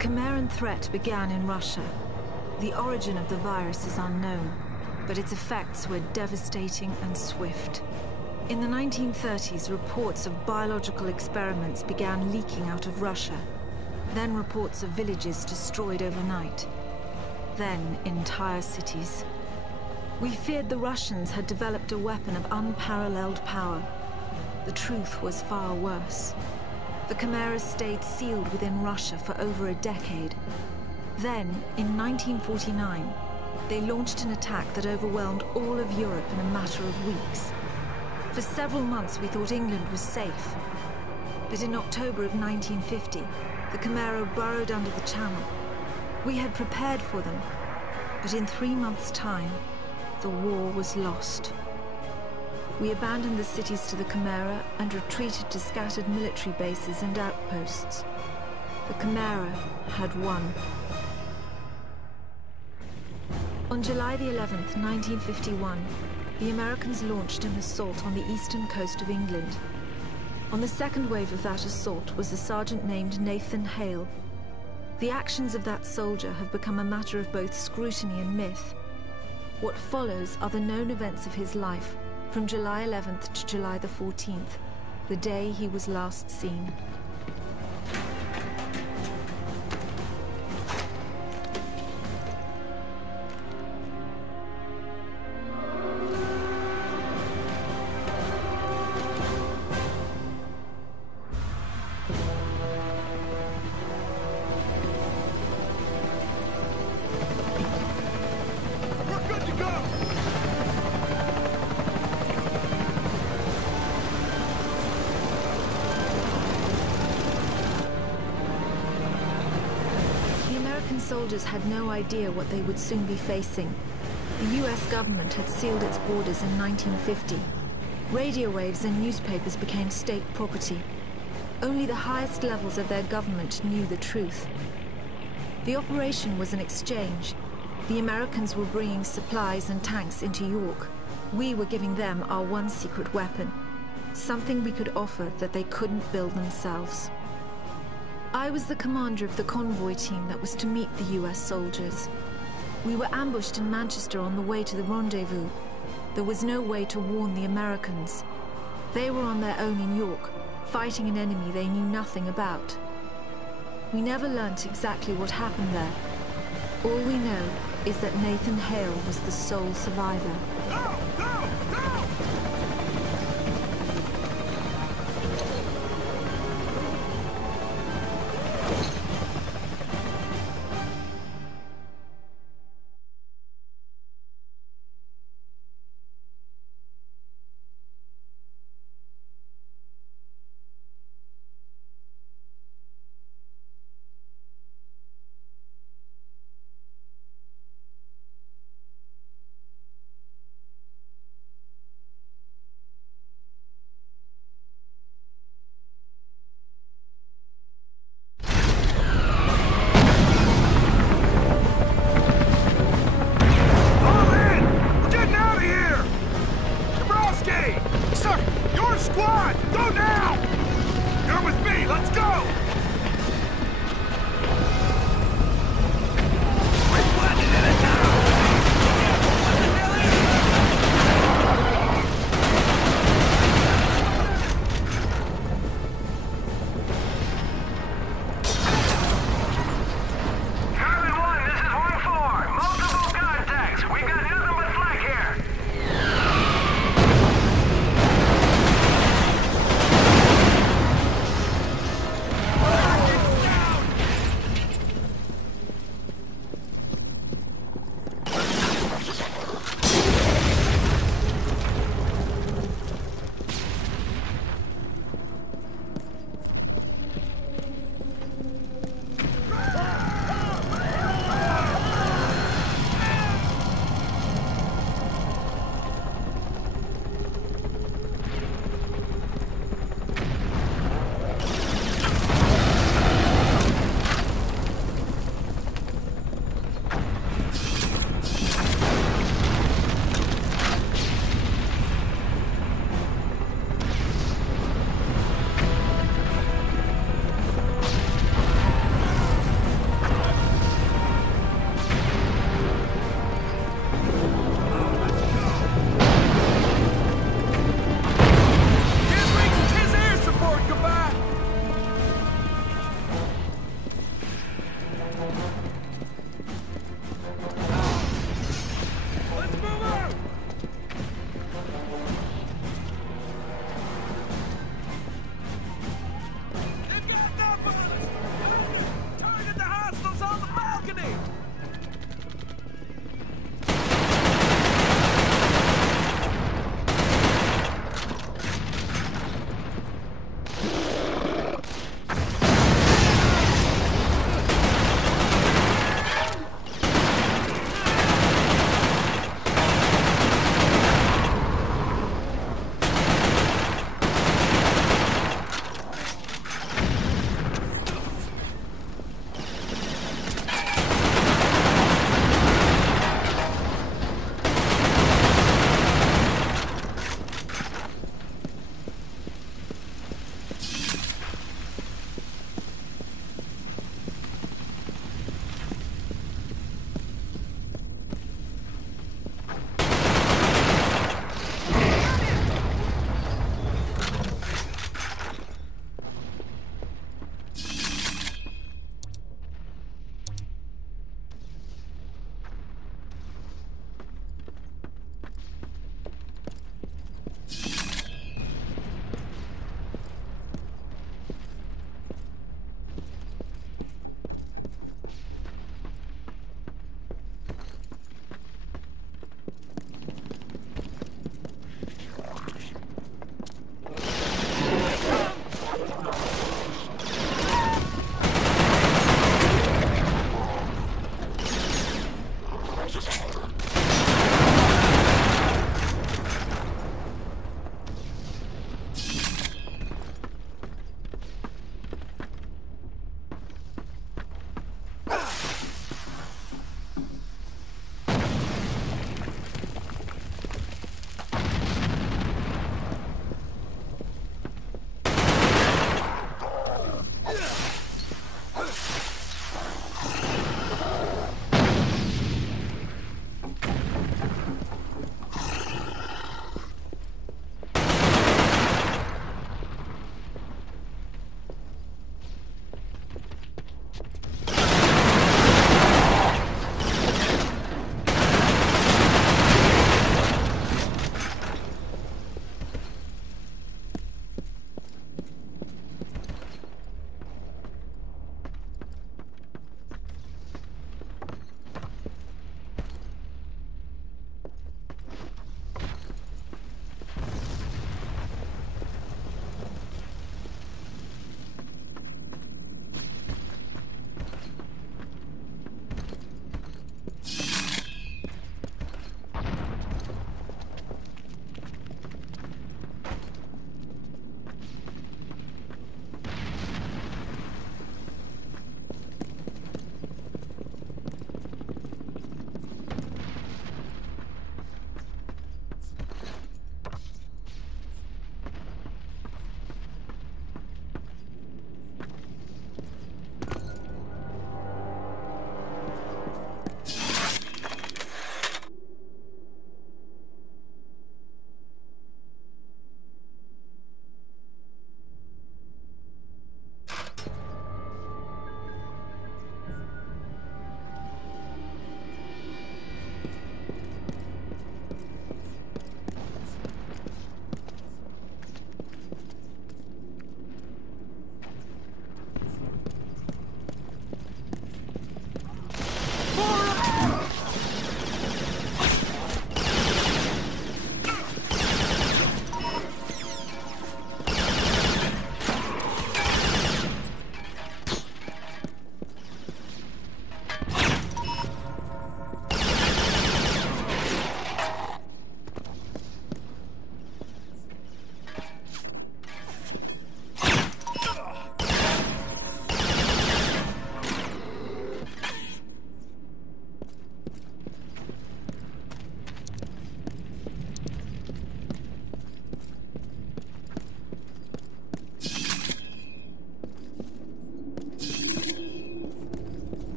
Chimeran threat began in Russia. The origin of the virus is unknown, but its effects were devastating and swift. In the 1930s, reports of biological experiments began leaking out of Russia. Then reports of villages destroyed overnight. Then entire cities. We feared the Russians had developed a weapon of unparalleled power. The truth was far worse. The chimeras stayed sealed within Russia for over a decade. Then, in 1949, they launched an attack that overwhelmed all of Europe in a matter of weeks. For several months, we thought England was safe. But in October of 1950, the Chimera burrowed under the Channel. We had prepared for them, but in 3 months' time, the war was lost. We abandoned the cities to the Chimera and retreated to scattered military bases and outposts. The Chimera had won. On July the 11th, 1951, the Americans launched an assault on the eastern coast of England. On the second wave of that assault was a sergeant named Nathan Hale. The actions of that soldier have become a matter of both scrutiny and myth. What follows are the known events of his life from July 11th to July the 14th, the day he was last seen. Soldiers had no idea what they would soon be facing. The US government had sealed its borders in 1950. Radio waves and newspapers became state property. Only the highest levels of their government knew the truth. The operation was an exchange. The Americans were bringing supplies and tanks into York. We were giving them our one secret weapon, something we could offer that they couldn't build themselves. I was the commander of the convoy team that was to meet the US soldiers. We were ambushed in Manchester on the way to the rendezvous. There was no way to warn the Americans. They were on their own in York, fighting an enemy they knew nothing about. We never learnt exactly what happened there. All we know is that Nathan Hale was the sole survivor. No! No! No!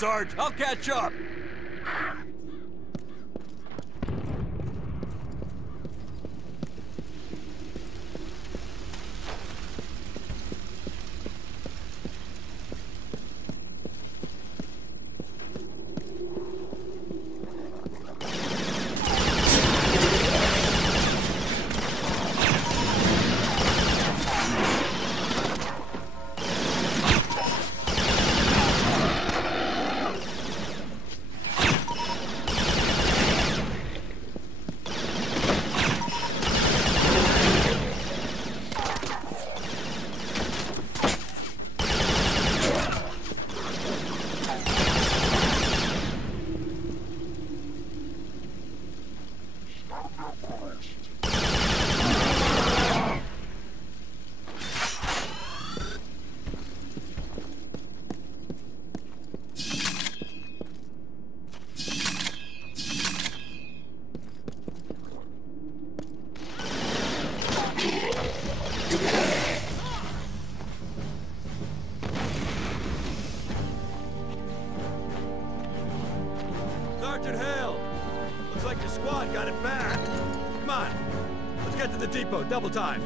Sarge. I'll catch up. Sergeant Hale! Looks like your squad got it back. Come on, let's get to the depot, double time.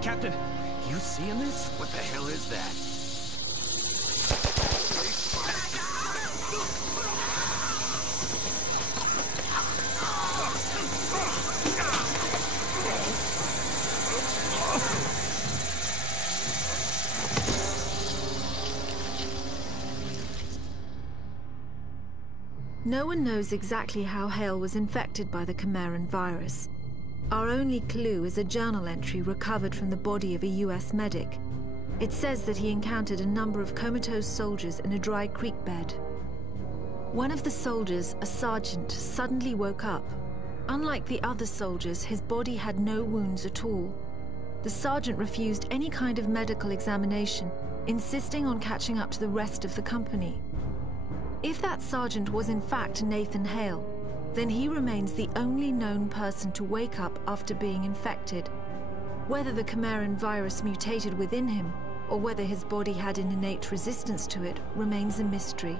Captain, you seeing this? What the hell is that? No one knows exactly how Hale was infected by the Chimeran virus. Our only clue is a journal entry recovered from the body of a US medic. It says that he encountered a number of comatose soldiers in a dry creek bed. One of the soldiers, a sergeant, suddenly woke up. Unlike the other soldiers, his body had no wounds at all. The sergeant refused any kind of medical examination, insisting on catching up to the rest of the company. If that sergeant was in fact Nathan Hale, then he remains the only known person to wake up after being infected. Whether the Chimeran virus mutated within him, or whether his body had an innate resistance to it, remains a mystery.